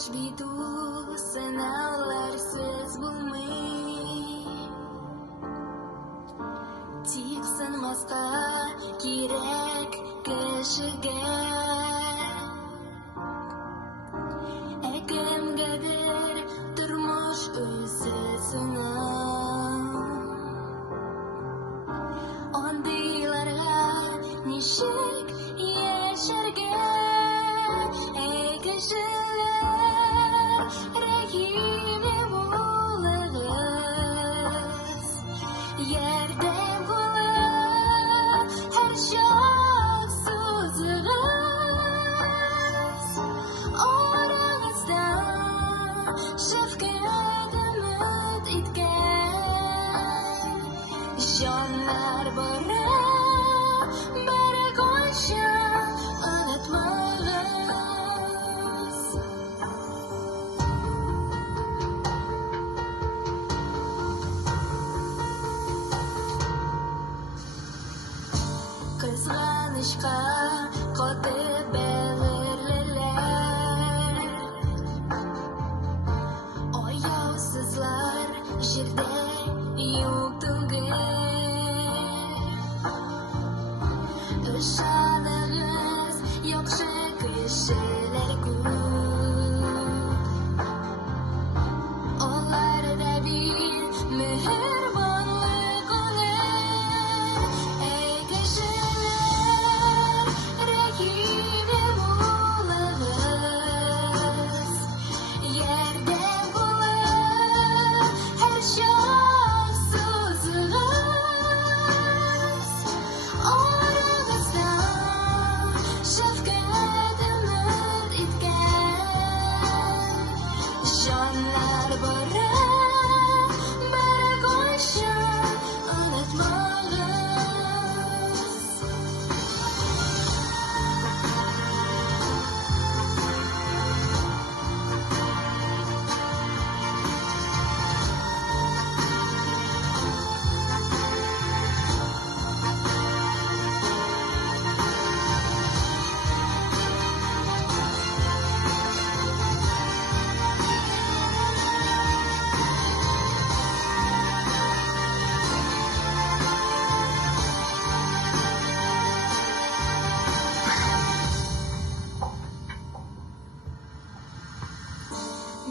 Тормыш бит ул сынауларсыз булмый. Тик сынмаска кирәк кешегә. Кемгәдер тормыш үзе сынау. Андыйларга ничек яшәргә? Кешеләр, рәхимле булыгыз. Ярдәм кулы һәр чак сузыгыз. Арагыздан шәфкать өмет иткән җаннар бара, беркайчан онытмагыз. Кызганычка катып бәгырьлеләр, аяусызлар җирдә юк түгел. Ышаныгыз, яхшы кешеләр күп. Аларда бит мехрибанлык күңел. Кешеләр, рәхимле булыгыз. Ярдәм кулы һәр чак сузыгыз. Арагыздан шәфкать өмет иткән җаннар бара, беркайчан онытмагыз.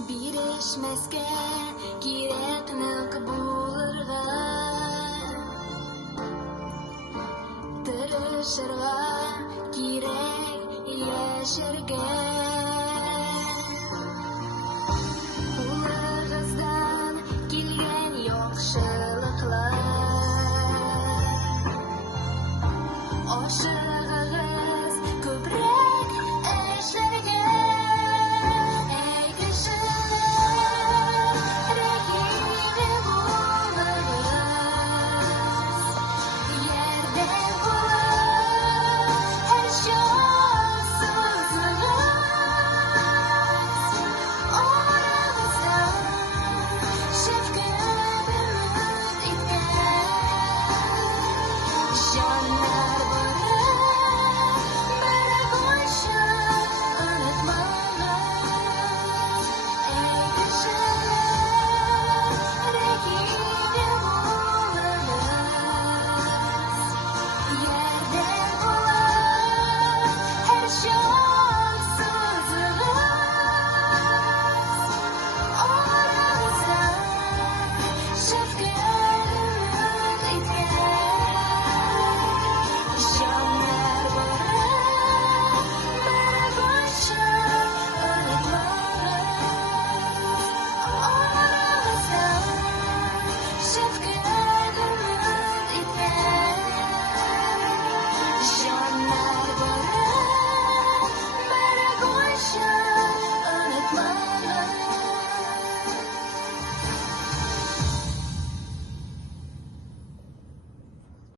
Бирешмәскә кирәк нык булырга, тырышырга кирәк яшәргә.